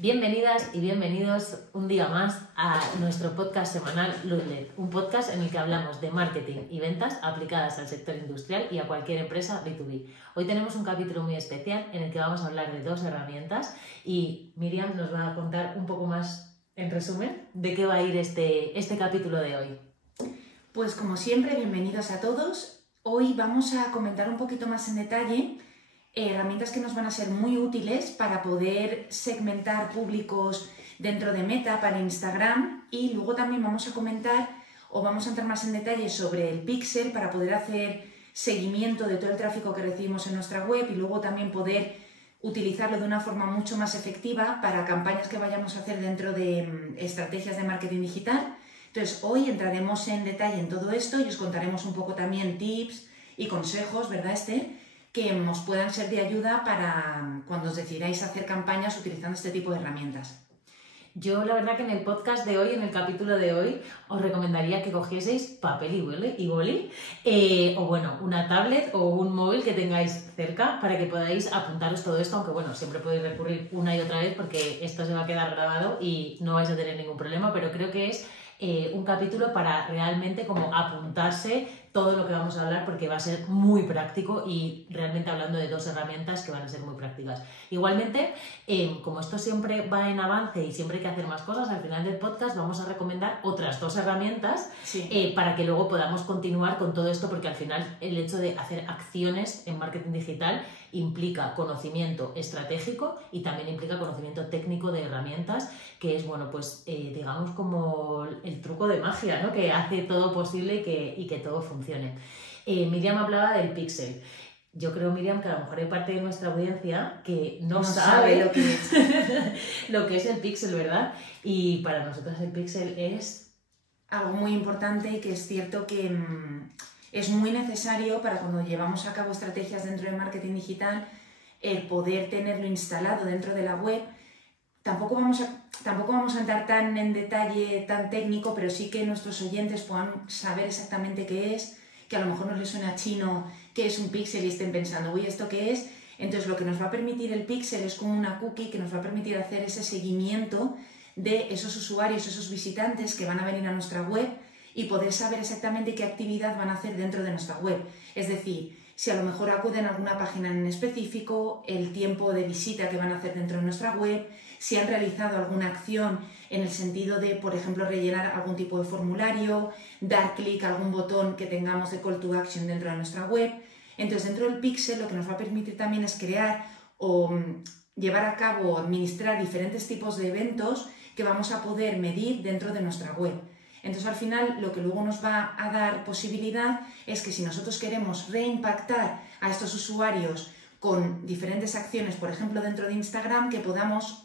Bienvenidas y bienvenidos un día más a nuestro podcast semanal Luzlet, un podcast en el que hablamos de marketing y ventas aplicadas al sector industrial y a cualquier empresa B2B. Hoy tenemos un capítulo muy especial en el que vamos a hablar de dos herramientas y Miriam nos va a contar un poco más, en resumen, de qué va a ir este capítulo de hoy. Pues como siempre, bienvenidos a todos. Hoy vamos a comentar un poquito más en detalle herramientas que nos van a ser muy útiles para poder segmentar públicos dentro de Meta para Instagram, y luego también vamos a comentar o vamos a entrar más en detalle sobre el pixel para poder hacer seguimiento de todo el tráfico que recibimos en nuestra web y luego también poder utilizarlo de una forma mucho más efectiva para campañas que vayamos a hacer dentro de estrategias de marketing digital. Entonces hoy entraremos en detalle en todo esto y os contaremos un poco también tips y consejos, ¿verdad, Esther?, que nos puedan ser de ayuda para cuando os decidáis hacer campañas utilizando este tipo de herramientas. Yo la verdad que en el podcast de hoy, en el capítulo de hoy, os recomendaría que cogieseis papel y boli, o bueno, una tablet o un móvil que tengáis cerca para que podáis apuntaros todo esto, aunque bueno, siempre podéis recurrir una y otra vez porque esto se va a quedar grabado y no vais a tener ningún problema, pero creo que es un capítulo para realmente como apuntarse todo lo que vamos a hablar porque va a ser muy práctico y realmente hablando de dos herramientas que van a ser muy prácticas. Igualmente, como esto siempre va en avance y siempre hay que hacer más cosas, al final del podcast vamos a recomendar otras dos herramientas para que luego podamos continuar con todo esto, porque al final el hecho de hacer acciones en marketing digital implica conocimiento estratégico y también implica conocimiento técnico de herramientas, que es, bueno, pues digamos como el truco de magia, ¿no?, que hace todo posible y que todo funcione. Miriam hablaba del pixel. Yo creo, Miriam, que a lo mejor hay parte de nuestra audiencia que no sabe lo que es. lo que es el pixel, ¿verdad? Y para nosotros el pixel es algo muy importante y que es cierto que es muy necesario para cuando llevamos a cabo estrategias dentro de marketing digital, el poder tenerlo instalado dentro de la web. Tampoco vamos a entrar tan en detalle, tan técnico, pero sí que nuestros oyentes puedan saber exactamente qué es, que a lo mejor no les suena chino qué es un píxel y estén pensando, uy, ¿esto qué es? Entonces lo que nos va a permitir el píxel es como una cookie que nos va a permitir hacer ese seguimiento de esos usuarios, esos visitantes que van a venir a nuestra web y poder saber exactamente qué actividad van a hacer dentro de nuestra web. Es decir, si a lo mejor acuden a alguna página en específico, el tiempo de visita que van a hacer dentro de nuestra web, si han realizado alguna acción en el sentido de, por ejemplo, rellenar algún tipo de formulario, dar clic a algún botón que tengamos de call to action dentro de nuestra web. Entonces, dentro del pixel lo que nos va a permitir también es crear o llevar a cabo o administrar diferentes tipos de eventos que vamos a poder medir dentro de nuestra web. Entonces, al final, lo que luego nos va a dar posibilidad es que si nosotros queremos reimpactar a estos usuarios con diferentes acciones, por ejemplo, dentro de Instagram, que podamos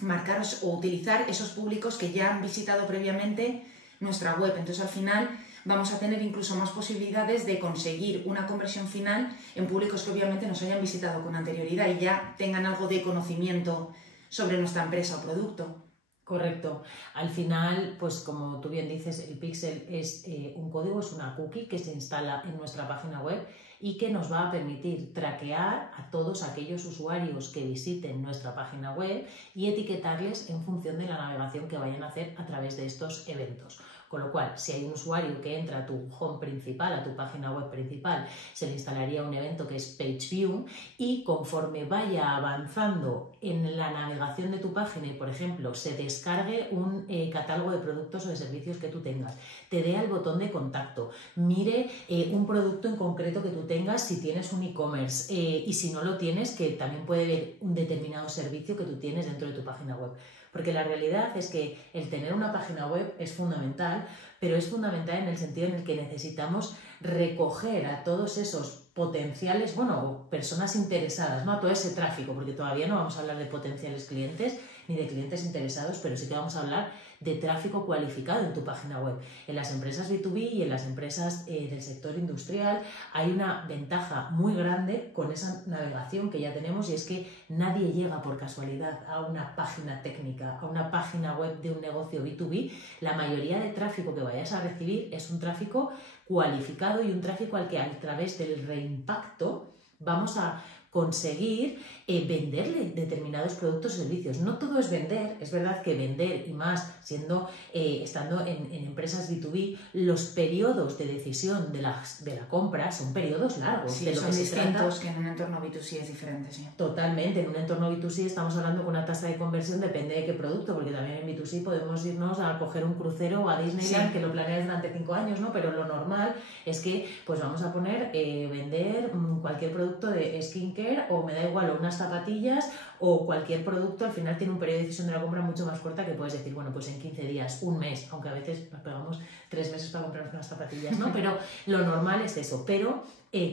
marcar o utilizar esos públicos que ya han visitado previamente nuestra web. Entonces, al final, vamos a tener incluso más posibilidades de conseguir una conversión final en públicos que obviamente nos hayan visitado con anterioridad y ya tengan algo de conocimiento sobre nuestra empresa o producto. Correcto. Al final, pues como tú bien dices, el pixel es un código, es una cookie que se instala en nuestra página web y que nos va a permitir traquear a todos aquellos usuarios que visiten nuestra página web y etiquetarles en función de la navegación que vayan a hacer a través de estos eventos. Con lo cual, si hay un usuario que entra a tu home principal, a tu página web principal, se le instalaría un evento que es Page View y conforme vaya avanzando en la navegación de tu página y, por ejemplo, se descargue un catálogo de productos o de servicios que tú tengas, te dé al botón de contacto, mire un producto en concreto que tú tengas si tienes un e-commerce y si no lo tienes, que también puede ver un determinado servicio que tú tienes dentro de tu página web. Porque la realidad es que el tener una página web es fundamental, pero es fundamental en el sentido en el que necesitamos recoger a todos esos potenciales, bueno, personas interesadas, ¿no?, a todo ese tráfico, porque todavía no vamos a hablar de potenciales clientes ni de clientes interesados, pero sí que vamos a hablar de tráfico cualificado en tu página web. En las empresas B2B y en las empresas del sector industrial hay una ventaja muy grande con esa navegación que ya tenemos, y es que nadie llega por casualidad a una página técnica, a una página web de un negocio B2B. La mayoría de tráfico que vayas a recibir es un tráfico cualificado y un tráfico al que a través del reimpacto vamos a conseguir venderle determinados productos o servicios. No todo es vender, es verdad que vender, y más estando en empresas B2B, los periodos de decisión de la compra son periodos largos. Sí, de lo son que distintos, que en un entorno B2C es diferente, sí. Totalmente, en un entorno B2C estamos hablando que una tasa de conversión depende de qué producto, porque también en B2C podemos irnos a coger un crucero o a Disneyland, que lo planeas durante 5 años, ¿no? Pero lo normal es que pues vamos a poner vender cualquier producto de skincare, o me da igual, o unas zapatillas o cualquier producto, al final tiene un periodo de decisión de la compra mucho más corta, que puedes decir, bueno, pues en 15 días, un mes, aunque a veces nos pegamos 3 meses para comprarnos unas zapatillas, ¿no? Pero lo normal es eso. Pero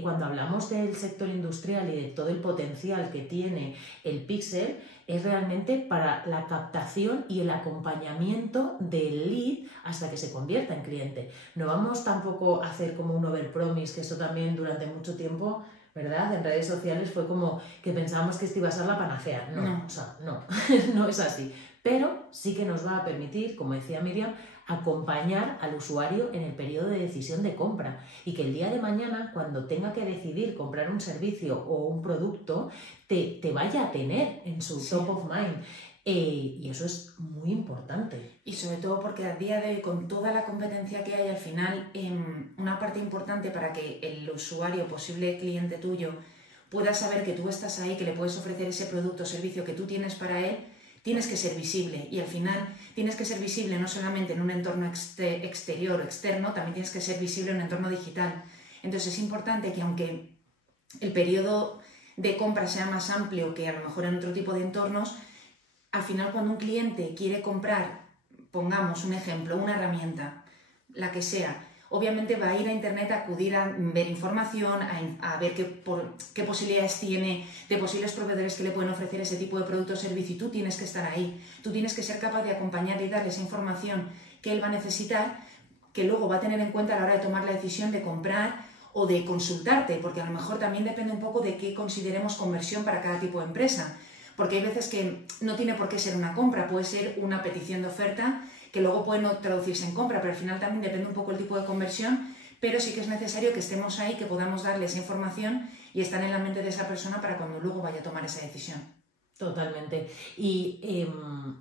cuando hablamos del sector industrial y de todo el potencial que tiene el píxel, es realmente para la captación y el acompañamiento del lead hasta que se convierta en cliente. No vamos tampoco a hacer como un overpromise, que eso también durante mucho tiempo, ¿verdad? En redes sociales fue como que pensábamos que esto iba a ser la panacea. No, o sea, no, no es así. Pero sí que nos va a permitir, como decía Miriam, acompañar al usuario en el periodo de decisión de compra, y que el día de mañana, cuando tenga que decidir comprar un servicio o un producto, te vaya a tener en su top of mind. Y eso es muy importante. Y sobre todo porque a día de hoy, con toda la competencia que hay, al final, una parte importante para que el usuario, posible cliente tuyo, pueda saber que tú estás ahí, que le puedes ofrecer ese producto o servicio que tú tienes para él, tienes que ser visible. Y al final tienes que ser visible no solamente en un entorno exterior o externo, también tienes que ser visible en un entorno digital. Entonces es importante que, aunque el periodo de compra sea más amplio que a lo mejor en otro tipo de entornos, al final, cuando un cliente quiere comprar, pongamos un ejemplo, una herramienta, la que sea, obviamente va a ir a internet a acudir a ver información, a ver qué posibilidades tiene de posibles proveedores que le pueden ofrecer ese tipo de producto o servicio, y tú tienes que estar ahí. Tú tienes que ser capaz de acompañarle y darle esa información que él va a necesitar, que luego va a tener en cuenta a la hora de tomar la decisión de comprar o de consultarte, porque a lo mejor también depende un poco de qué consideremos conversión para cada tipo de empresa. Porque hay veces que no tiene por qué ser una compra, puede ser una petición de oferta que luego puede no traducirse en compra, pero al final también depende un poco el tipo de conversión, pero sí que es necesario que estemos ahí, que podamos darle esa información y estar en la mente de esa persona para cuando luego vaya a tomar esa decisión. Totalmente. Y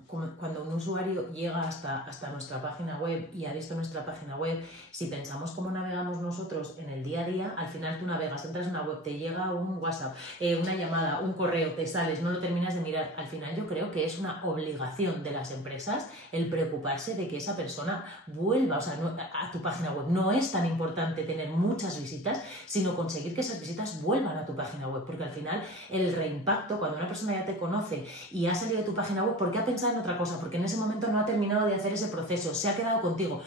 cuando un usuario llega hasta nuestra página web y ha visto nuestra página web, si pensamos cómo navegamos nosotros en el día a día, al final tú navegas, entras en una web, te llega un WhatsApp, una llamada, un correo, te sales, no lo terminas de mirar. Al final yo creo que es una obligación de las empresas el preocuparse de que esa persona vuelva, o sea, a tu página web. No es tan importante tener muchas visitas, sino conseguir que esas visitas vuelvan a tu página web, porque al final el reimpacto, cuando una persona ya te conoce y ha salido de tu página web porque ha pensado en otra cosa, porque en ese momento no ha terminado de hacer ese proceso, se ha quedado contigo,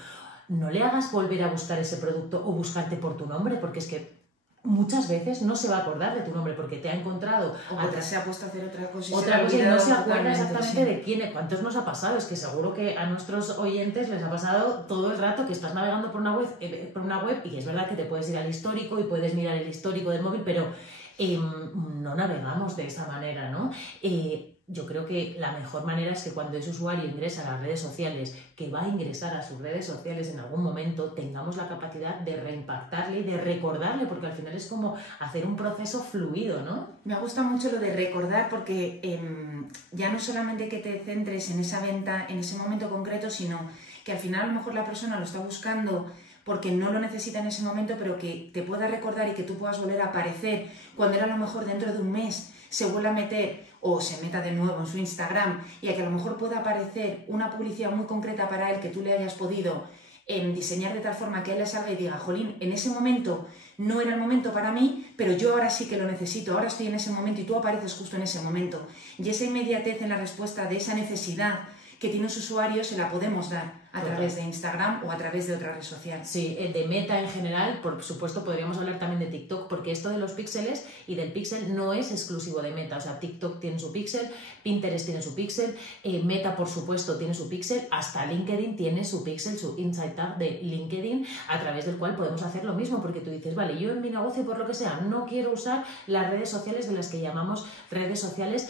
no le hagas volver a buscar ese producto o buscarte por tu nombre, porque es que muchas veces no se va a acordar de tu nombre porque te ha encontrado o porque se ha puesto a hacer otra cosa y no se acuerda exactamente de quién es. ¿Cuántos nos ha pasado? Es que seguro que a nuestros oyentes les ha pasado todo el rato que estás navegando por una web y es verdad que te puedes ir al histórico y puedes mirar el histórico del móvil, pero no navegamos de esa manera, ¿no? Yo creo que la mejor manera es que cuando ese usuario ingresa a las redes sociales, que va a ingresar a sus redes sociales en algún momento, tengamos la capacidad de reimpactarle y de recordarle, porque al final es como hacer un proceso fluido, ¿no? Me gusta mucho lo de recordar, porque ya no solamente que te centres en esa venta en ese momento concreto, sino que al final a lo mejor la persona lo está buscando porque no lo necesita en ese momento, pero que te pueda recordar y que tú puedas volver a aparecer cuando él a lo mejor dentro de un mes se vuelva a meter o se meta de nuevo en su Instagram, y a que a lo mejor pueda aparecer una publicidad muy concreta para él que tú le hayas podido diseñar de tal forma que él le salga y diga, jolín, en ese momento no era el momento para mí, pero yo ahora sí que lo necesito, ahora estoy en ese momento y tú apareces justo en ese momento. Y esa inmediatez en la respuesta de esa necesidad que tiene su usuario se la podemos dar a través de Instagram o a través de otra red social. Sí, de Meta en general, por supuesto podríamos hablar también de TikTok, porque esto de los píxeles y del píxel no es exclusivo de Meta. O sea, TikTok tiene su píxel, Pinterest tiene su píxel, Meta por supuesto tiene su píxel, hasta LinkedIn tiene su píxel, su Insight Tag de LinkedIn, a través del cual podemos hacer lo mismo, porque tú dices, vale, yo en mi negocio por lo que sea no quiero usar las redes sociales de las que llamamos redes sociales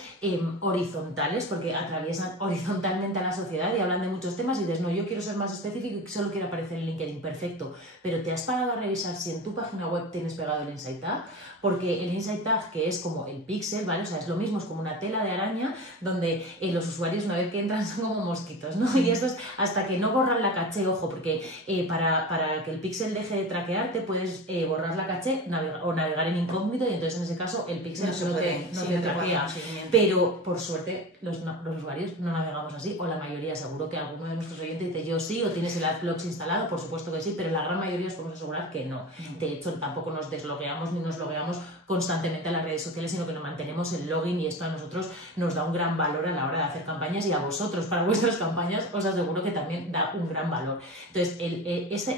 horizontales, porque atraviesan horizontalmente a la sociedad y hablan de muchos temas, y dices, no, yo quiero quiero ser más específico y solo quiero aparecer en LinkedIn, perfecto, pero ¿te has parado a revisar si en tu página web tienes pegado el Insight Tag? Porque el Insight Tag, que es como el píxel, ¿vale? O sea, es lo mismo, es como una tela de araña donde los usuarios una vez que entran son como mosquitos, ¿no? Y eso es hasta que no borran la caché, ojo, porque para que el píxel deje de traquearte puedes borrar la caché o navegar en incógnito, y entonces en ese caso el píxel no te traquea. Pero por suerte los usuarios no navegamos así, o la mayoría, seguro que alguno de nuestros oyentes dice yo sí, o tienes el AdBlocks instalado, por supuesto que sí, pero la gran mayoría os podemos asegurar que no. De hecho, tampoco nos deslogueamos ni nos logueamos constantemente a las redes sociales, sino que nos mantenemos el login, y esto a nosotros nos da un gran valor a la hora de hacer campañas, y a vosotros para vuestras campañas os aseguro que también da un gran valor. Entonces,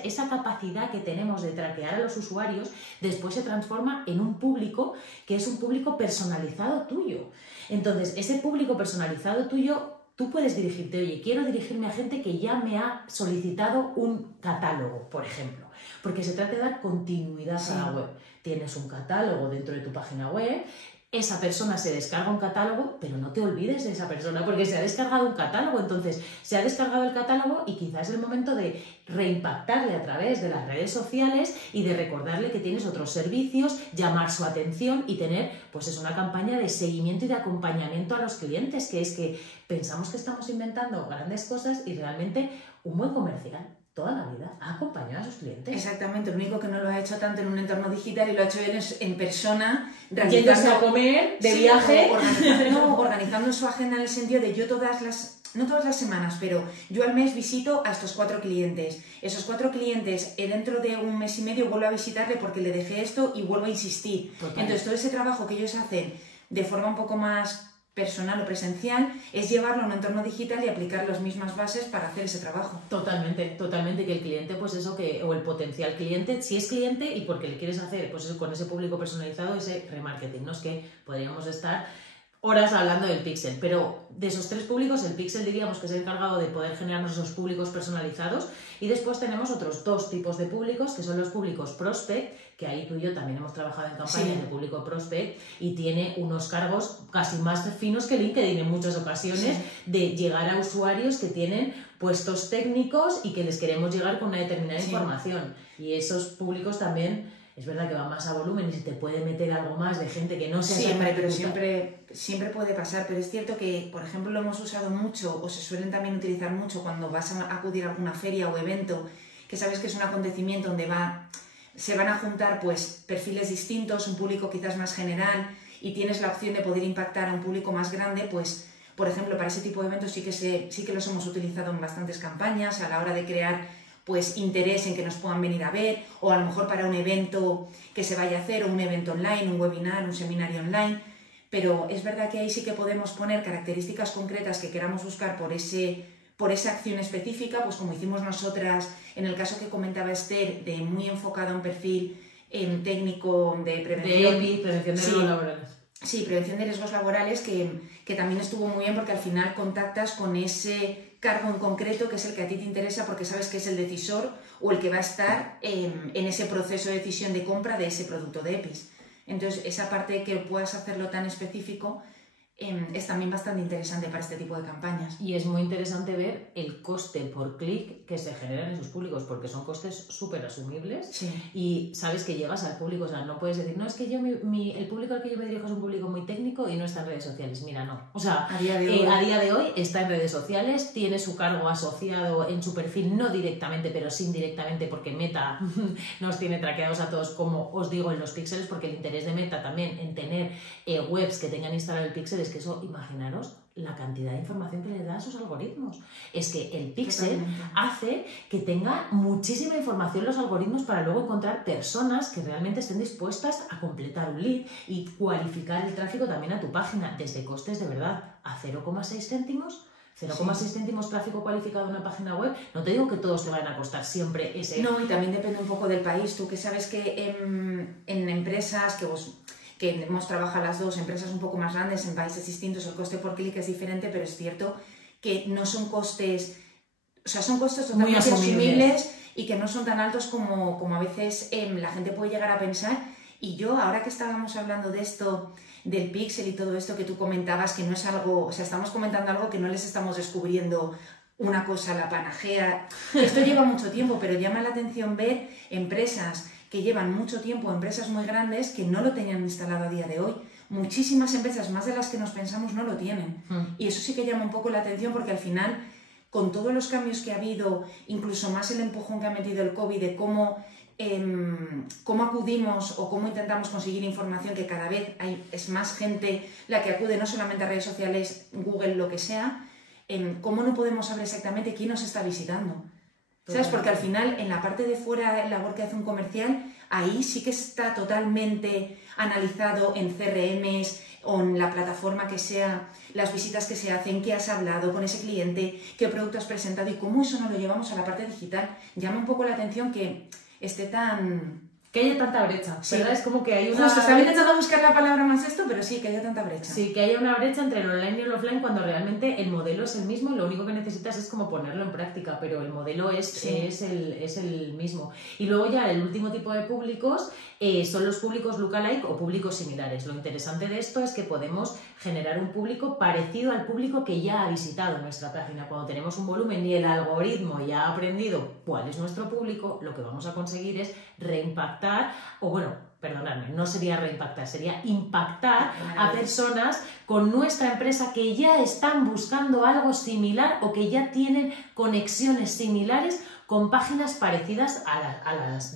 esa capacidad que tenemos de traquear a los usuarios después se transforma en un público que es un público personalizado tuyo. Entonces, ese público personalizado tuyo, tú puedes dirigirte, oye, quiero dirigirme a gente que ya me ha solicitado un catálogo, por ejemplo, porque se trata de dar continuidad a la web. Tienes un catálogo dentro de tu página web, esa persona se descarga un catálogo, pero no te olvides de esa persona porque se ha descargado un catálogo. Entonces, se ha descargado el catálogo y quizás es el momento de reimpactarle a través de las redes sociales y de recordarle que tienes otros servicios, llamar su atención y tener, pues es una campaña de seguimiento y de acompañamiento a los clientes, que es que pensamos que estamos inventando grandes cosas y realmente un buen comercial toda la vida ha acompañado a sus clientes. Exactamente, lo único que no lo ha hecho tanto en un entorno digital y lo ha hecho él en persona, yéndose a comer, de viaje. Organizando su agenda en el sentido de yo no todas las semanas, pero yo al mes visito a estos 4 clientes. Esos 4 clientes dentro de un mes y medio vuelvo a visitarle porque le dejé esto y vuelvo a insistir. Total. Entonces todo ese trabajo que ellos hacen de forma un poco más personal o presencial, es llevarlo a un entorno digital y aplicar las mismas bases para hacer ese trabajo. Totalmente, que el cliente, pues eso, o el potencial cliente, si es cliente y porque le quieres hacer, pues eso, con ese público personalizado, ese remarketing, ¿no? Es que podríamos estar horas hablando del píxel, pero de esos 3 públicos, el píxel diríamos que es el encargado de poder generarnos esos públicos personalizados, y después tenemos otros 2 tipos de públicos, que son los públicos prospect, que ahí tú y yo también hemos trabajado en campañas de público prospect, y tiene unos cargos casi más finos que LinkedIn en muchas ocasiones, de llegar a usuarios que tienen puestos técnicos y que les queremos llegar con una determinada información, y esos públicos también es verdad que va más a volumen y se te puede meter algo más de gente que no sea... Siempre, pero siempre puede pasar, pero es cierto que, por ejemplo, lo hemos usado mucho, o se suelen también utilizar mucho cuando vas a acudir a alguna feria o evento, que sabes que es un acontecimiento donde se van a juntar pues perfiles distintos, un público quizás más general, y tienes la opción de poder impactar a un público más grande, pues, por ejemplo, para ese tipo de eventos sí que los hemos utilizado en bastantes campañas a la hora de crear pues interés en que nos puedan venir a ver, o a lo mejor para un evento que se vaya a hacer, o un evento online, un webinar, un seminario online, pero es verdad que ahí sí que podemos poner características concretas que queramos buscar por esa acción específica, pues como hicimos nosotras en el caso que comentaba Esther, de muy enfocado a un perfil técnico de prevención. De prevención de riesgos laborales. Sí, prevención de riesgos laborales, que también estuvo muy bien porque al final contactas con ese cargo en concreto que es el que a ti te interesa porque sabes que es el decisor o el que va a estar en ese proceso de decisión de compra de ese producto de EPIs. Entonces, esa parte de que puedas hacerlo tan específico es también bastante interesante para este tipo de campañas. Y es muy interesante ver el coste por clic que se genera en esos públicos, porque son costes súper asumibles. Sí. Y sabes que llegas al público, o sea, no puedes decir, no, es que el público al que yo me dirijo es un público muy técnico y no está en redes sociales. Mira, no. O sea, a día de hoy está en redes sociales, tiene su cargo asociado en su perfil, no directamente, pero sí indirectamente, porque Meta nos tiene traqueados a todos, como os digo, en los píxeles, porque el interés de Meta también en tener webs que tengan instalado el píxel es que eso, imaginaros la cantidad de información que le da a sus algoritmos. Es que el píxel hace que tenga muchísima información los algoritmos para luego encontrar personas que realmente estén dispuestas a completar un lead y cualificar el tráfico también a tu página, desde costes de verdad a 0,6 céntimos. 0,6 céntimos tráfico cualificado en una página web. No te digo que todos te vayan a costar siempre ese... No, y también depende un poco del país. Tú que sabes que en empresas que hemos trabajado las dos, empresas un poco más grandes, en países distintos, el coste por clic es diferente, pero es cierto que no son costes, o sea, son costes totalmente asumibles y que no son tan altos como a veces la gente puede llegar a pensar. Y yo, ahora que estábamos hablando de esto, del píxel y todo esto que tú comentabas, que no es algo, o sea, estamos comentando algo que no les estamos descubriendo una cosa, la panacea. Esto lleva mucho tiempo, pero llama la atención ver empresas que llevan mucho tiempo, empresas muy grandes, que no lo tenían instalado a día de hoy. Muchísimas empresas, más de las que nos pensamos, no lo tienen. Y eso sí que llama un poco la atención, porque al final, con todos los cambios que ha habido, incluso más el empujón que ha metido el COVID de cómo acudimos o cómo intentamos conseguir información, que cada vez es más gente la que acude, no solamente a redes sociales, Google, lo que sea, cómo no podemos saber exactamente quién nos está visitando. ¿Sabes? Porque al final, en la parte de fuera, la labor que hace un comercial, ahí sí que está totalmente analizado en CRMs o en la plataforma que sea, las visitas que se hacen, qué has hablado con ese cliente, qué producto has presentado y cómo eso nos lo llevamos a la parte digital. Llama un poco la atención que esté tan... Que haya tanta brecha, sí. ¿verdad? Es como que hay una... Justo, estaba intentando buscar la palabra más esto, pero sí, que haya tanta brecha. Sí, que haya una brecha entre el online y el offline cuando realmente el modelo es el mismo y lo único que necesitas es como ponerlo en práctica, pero el modelo es el mismo. Y luego ya el último tipo de públicos son los públicos lookalike o públicos similares. Lo interesante de esto es que podemos generar un público parecido al público que ya ha visitado nuestra página. Cuando tenemos un volumen y el algoritmo ya ha aprendido cuál es nuestro público, lo que vamos a conseguir es reimpactar, o bueno, perdonadme, no sería reimpactar, sería impactar a personas con nuestra empresa que ya están buscando algo similar o que ya tienen conexiones similares con páginas parecidas a las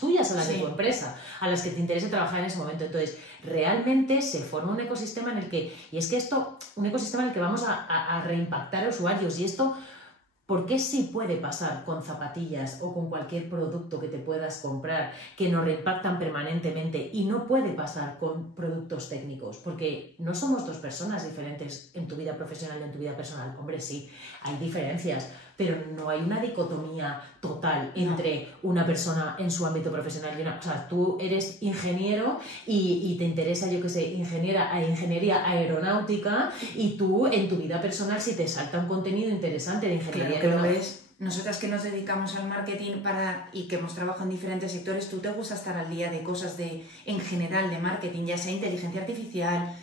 tuyas, a las de tu empresa, a las que te interese trabajar en ese momento. Entonces, realmente se forma un ecosistema en el que, y es que esto, un ecosistema en el que vamos a reimpactar a usuarios, y esto, ¿por qué sí puede pasar con zapatillas o con cualquier producto que te puedas comprar que nos reimpactan permanentemente y no puede pasar con productos técnicos? Porque no somos dos personas diferentes en tu vida profesional y en tu vida personal. Hombre, sí, hay diferencias, pero no hay una dicotomía total entre una persona en su ámbito profesional y una... O sea, tú eres ingeniero y te interesa, yo qué sé, ingeniería aeronáutica, y tú en tu vida personal, si te salta un contenido interesante de ingeniería aeronáutica... Claro que lo ves. Nosotras que nos dedicamos al marketing y que hemos trabajado en diferentes sectores, tú te gusta estar al día de cosas en general de marketing, ya sea inteligencia artificial,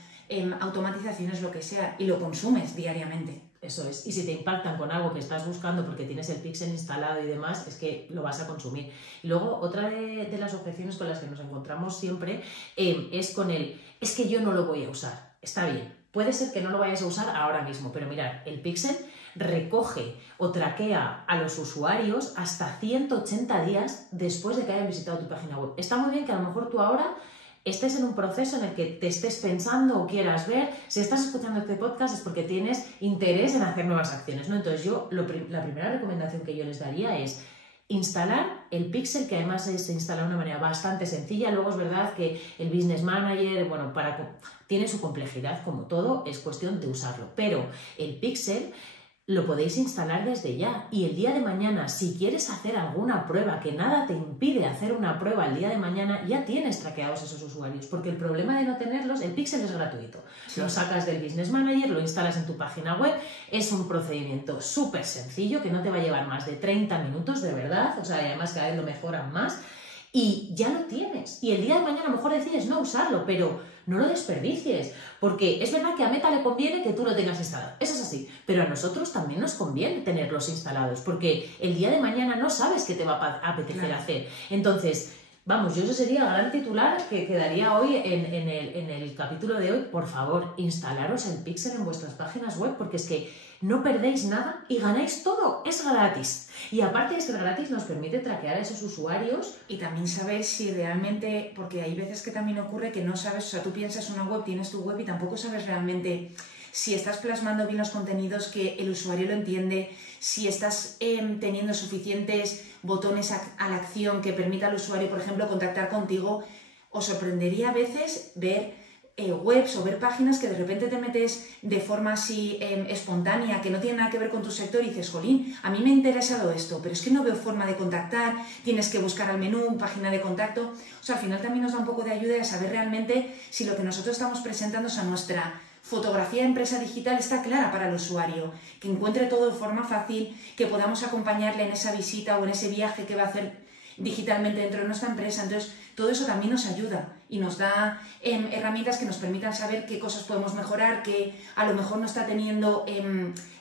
automatizaciones, lo que sea, y lo consumes diariamente. Eso es, y si te impactan con algo que estás buscando porque tienes el pixel instalado y demás, es que lo vas a consumir. Y luego, otra de las objeciones con las que nos encontramos siempre es con es que yo no lo voy a usar. Está bien, puede ser que no lo vayas a usar ahora mismo, pero mirad, el pixel recoge o traquea a los usuarios hasta 180 días después de que hayan visitado tu página web. Está muy bien que a lo mejor tú ahora estés en un proceso en el que te estés pensando o quieras ver. Si estás escuchando este podcast es porque tienes interés en hacer nuevas acciones, ¿no? Entonces yo, la primera recomendación que yo les daría es instalar el pixel, que además se instala de una manera bastante sencilla. Luego es verdad que el Business Manager, bueno, tiene su complejidad, como todo, es cuestión de usarlo. Pero el pixel lo podéis instalar desde ya, y el día de mañana, si quieres hacer alguna prueba, que nada te impide hacer una prueba el día de mañana, ya tienes traqueados esos usuarios, porque el problema de no tenerlos, el pixel es gratuito. Sí. Lo sacas del Business Manager, lo instalas en tu página web, es un procedimiento súper sencillo que no te va a llevar más de 30 minutos, de verdad, o sea, además cada vez lo mejoran más, y ya lo tienes. Y el día de mañana a lo mejor decides no usarlo, pero no lo desperdicies, porque es verdad que a Meta le conviene que tú lo tengas instalado, eso es así, pero a nosotros también nos conviene tenerlos instalados, porque el día de mañana no sabes qué te va a apetecer hacer. Entonces, vamos, yo eso sería el gran titular que quedaría hoy en el capítulo de hoy. Por favor, instalaros el pixel en vuestras páginas web, porque es que no perdéis nada y ganáis todo, es gratis. Y aparte de ser gratis, nos permite traquear a esos usuarios. Y también sabes si realmente, porque hay veces que también ocurre que no sabes, o sea, tú piensas una web, tienes tu web y tampoco sabes realmente si estás plasmando bien los contenidos, que el usuario lo entiende, si estás teniendo suficientes botones a la acción que permita al usuario, por ejemplo, contactar contigo. Os sorprendería a veces ver webs o ver páginas que de repente te metes de forma así espontánea, que no tiene nada que ver con tu sector, y dices, jolín, a mí me ha interesado esto, pero es que no veo forma de contactar, tienes que buscar al menú, página de contacto. O sea, al final también nos da un poco de ayuda a saber realmente si lo que nosotros estamos presentando, o sea, nuestra fotografía de empresa digital está clara para el usuario, que encuentre todo de forma fácil, que podamos acompañarle en esa visita o en ese viaje que va a hacer digitalmente dentro de nuestra empresa. Entonces, todo eso también nos ayuda. y nos da herramientas que nos permitan saber qué cosas podemos mejorar, que a lo mejor no está teniendo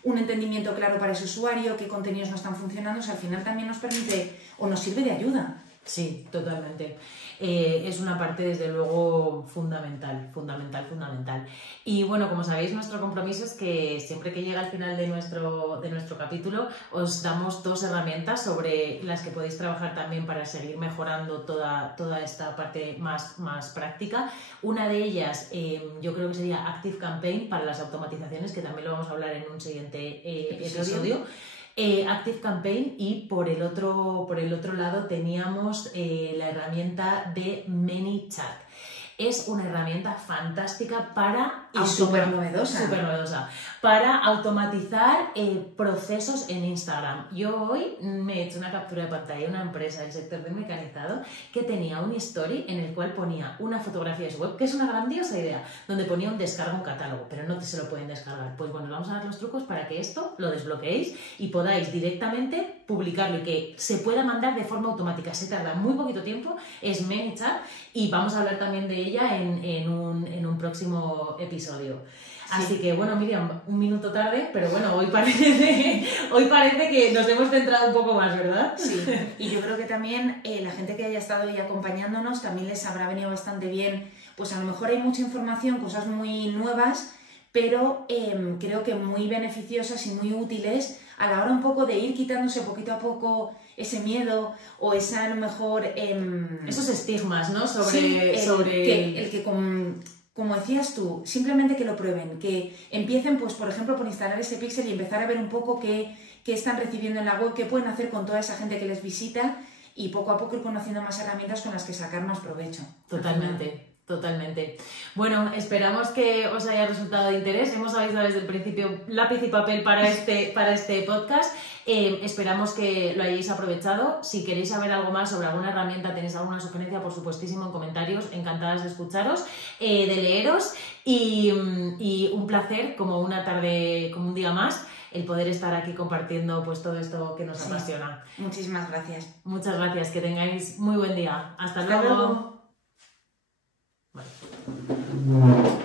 un entendimiento claro para ese usuario, qué contenidos no están funcionando. O sea, al final también nos permite o nos sirve de ayuda. Sí, totalmente. Es una parte, desde luego, fundamental. Y bueno, como sabéis, nuestro compromiso es que siempre que llega al final de nuestro capítulo, os damos 2 herramientas sobre las que podéis trabajar también para seguir mejorando toda esta parte más práctica. Una de ellas, yo creo que sería Active Campaign para las automatizaciones, que también lo vamos a hablar en un siguiente episodio. Active Campaign, y por el otro lado teníamos la herramienta de ManyChat. Es una herramienta fantástica para... Y súper novedosa. Para automatizar procesos en Instagram. Yo hoy me he hecho una captura de pantalla de una empresa del sector del mecanizado que tenía un story en el cual ponía una fotografía de su web, que es una grandiosa idea, donde ponía un descarga, un catálogo, pero no se lo pueden descargar. Pues bueno, vamos a dar los trucos para que esto lo desbloqueéis y podáis directamente publicarlo y que se pueda mandar de forma automática. Se tarda muy poquito tiempo, es ManyChat, y vamos a hablar también de ella en un próximo episodio. Sí. Así que bueno, Miriam, un minuto tarde, pero bueno, hoy parece que nos hemos centrado un poco más, ¿verdad? Sí, y yo creo que también la gente que haya estado ahí acompañándonos también les habrá venido bastante bien. Pues a lo mejor hay mucha información, cosas muy nuevas, pero creo que muy beneficiosas y muy útiles a la hora un poco de ir quitándose poquito a poco ese miedo o esa, a lo mejor... esos estigmas, ¿no? Como decías tú, simplemente que lo prueben, que empiecen, pues por ejemplo, por instalar ese pixel y empezar a ver un poco qué están recibiendo en la web, qué pueden hacer con toda esa gente que les visita, y poco a poco ir conociendo más herramientas con las que sacar más provecho. Totalmente. Bueno, esperamos que os haya resultado de interés. Hemos avisado desde el principio lápiz y papel para este podcast. Esperamos que lo hayáis aprovechado. Si queréis saber algo más sobre alguna herramienta, tenéis alguna sugerencia, por supuestísimo, en comentarios. Encantadas de escucharos, de leeros, y un placer, como una tarde, como un día más, el poder estar aquí compartiendo pues todo esto que nos apasiona. Muchísimas gracias. Muchas gracias, que tengáis muy buen día. Hasta luego. Vale.